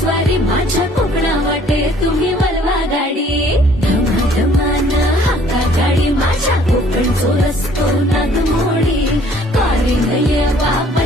स्वारी माझ्या कोकणा वाटे तुम्ही वलवा गाडी धमाधमान हाका गाडी माझ्या कोकणचो रस्तो नागमोडी कारी नये बाबा